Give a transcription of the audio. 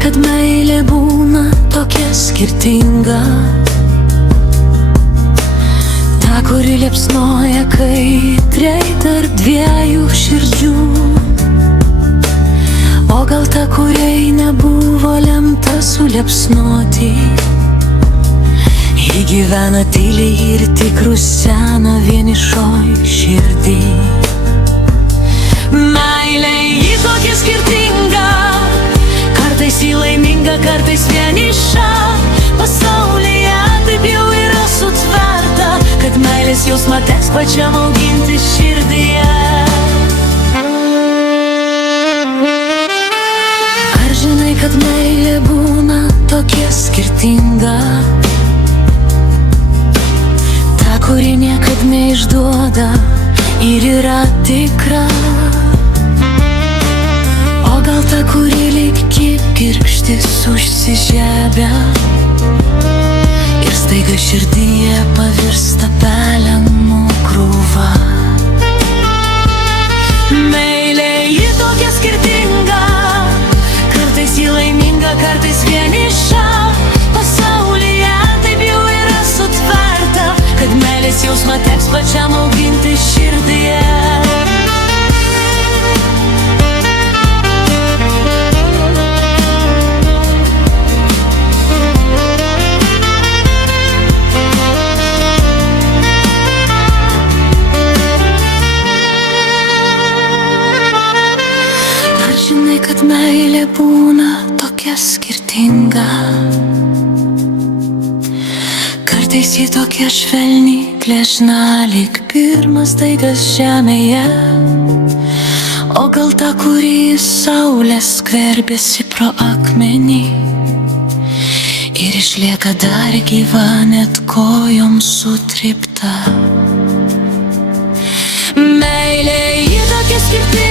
kad meilė būna tokia skirtinga, ta, kuri liepsnoja kaitriai tarp dviejų širdžių, o gal ta, kuriai nebuvo lemta suliepsnoti. Ji gyvena tyliai ir tik rusena vienišoj širdį. Meilė ji tokia skirtinga, kartais ji laiminga, kartais vieniša. Pasaulyje taip jau yra sutverta, kad meilės jausmą teks pačiam auginti širdyje. Ar žinai, kad meilė būna tokia skirtinga, ta, kuri niekad neišduoda ir yra tikra, o gal ta, kuri lyg kibirkštis užsižiebia ir staiga širdyje pavirsta pelenų krūva. Meilė ji tokia skirtinga, kartais ji laiminga, kartais vieniša. Pasaulyje taip jau yra sutverta, kad meilės jausmą teks pačiam auginti širdyje. Ar žinai, kad meilė būna tokia skirtinga, kartais ji tokia švelni, gležna lyg pirmas daigas žemėje, o gal ta, kuri saulės skverbėsi pro akmenį ir išlieka dar gyva, net kojom sutrypta. Meilė ji tokia skirtinga,